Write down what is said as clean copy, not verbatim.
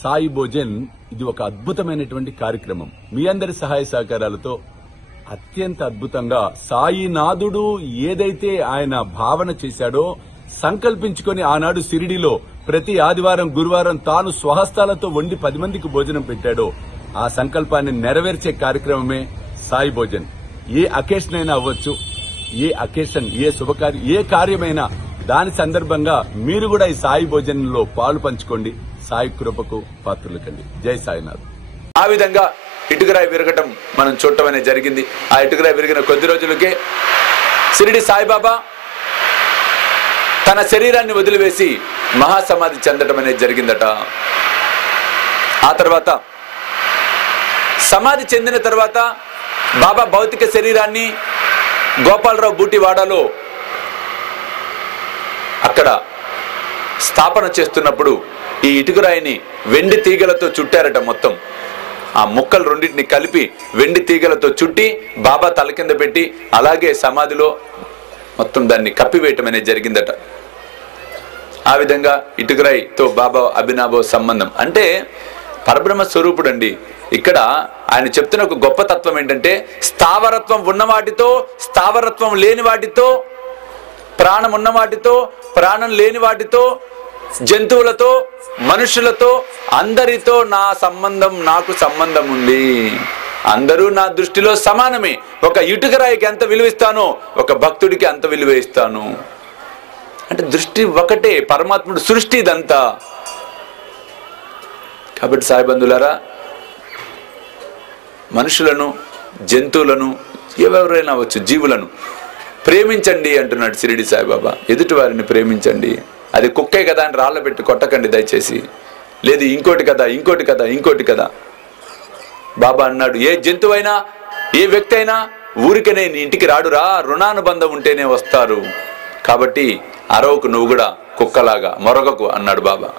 సాయి భోజన్ ఇది ఒక అద్భుతమైనటువంటి కార్యక్రమం. మీ అందరి సహాయ సహకారాలతో అత్యంత అద్భుతంగా సాయినాథుడు ఏదైతే ఆయన భావన చేశాడో సంకల్పించుకొని ఆనాడు షిరిడీలో ప్రతి ఆదివారం గురువారం తాను స్వహస్తాలతో వండి 10 మందికి భోజనం పెట్టాడో ఆ సంకల్పాన్ని నెరవేర్చే కార్యక్రమమే సాయి భోజన్. ఏ అకేషన్ అయినా అవ్వచ్చు, ఏ అకేషన్, ఏ శుభకార్యం, ఏ కార్యమైనా దాని సందర్భంగా మీరు కూడా ఈ సాయి భోజనంలో పాలు పంచుకోండి. సాయి కృపకు పాత్రలు కండి. జై సాయినాథ్. ఆ విధంగా ఇటుకరాయి విరగటం మనం చూడటం అనేది జరిగింది. ఆ ఇటుకరాయి విరిగిన కొద్ది రోజులకే షిరిడి సాయిబాబా తన శరీరాన్ని వదిలివేసి మహాసమాధి చెందడం అనేది జరిగిందట. ఆ తర్వాత సమాధి చెందిన తర్వాత బాబా భౌతిక శరీరాన్ని గోపాలరావు బూటివాడలో అక్కడ స్థాపన చేస్తున్నప్పుడు ఈ ఇటుకరాయిని వెండి తీగలతో చుట్టారట. మొత్తం ఆ ముక్కలు రెండింటిని కలిపి వెండి తీగలతో చుట్టి బాబా తల కింద పెట్టి అలాగే సమాధిలో మొత్తం దాన్ని కప్పివేయటం అనేది జరిగిందట. ఆ విధంగా ఇటుకరాయితో బాబా అభినవ సంబంధం. అంటే పరబ్రహ్మ స్వరూపుడు అండి. ఇక్కడ ఆయన చెప్తున్న ఒక గొప్ప తత్వం ఏంటంటే స్థావరత్వం ఉన్న వాటితో, స్థావరత్వం లేని వాటితో, ప్రాణం ఉన్న వాటితో, ప్రాణం లేని వాటితో, జంతువులతో, మనుషులతో, అందరితో నాకు సంబంధం ఉంది. అందరూ నా దృష్టిలో సమానమే. ఒక ఇటుకరాయికి ఎంత విలువ ఇస్తానో ఒక భక్తుడికి అంత విలువ ఇస్తాను. అంటే దృష్టి ఒకటే, పరమాత్ముడు సృష్టి ఇదంతా. కాబట్టి సాయి బంధువులారా, మనుషులను, జంతువులను, ఎవరైనా వచ్చు, జీవులను ప్రేమించండి అంటున్నాడు షిరిడి సాయిబాబా. ఎదుటి వారిని ప్రేమించండి. అది కుక్కే కదా అని రాళ్ళ పెట్టి కొట్టకండి దయచేసి. లేదు ఇంకోటి కదా, ఇంకోటి కదా, ఇంకోటి కదా. బాబా అన్నాడు, ఏ జంతువైనా, ఏ వ్యక్తి అయినా ఊరికనే నీ ఇంటికి రాడురా, రుణానుబంధం ఉంటేనే వస్తారు. కాబట్టి అరవకు, నువ్వు కూడా కుక్కలాగా మొరగకు అన్నాడు బాబా.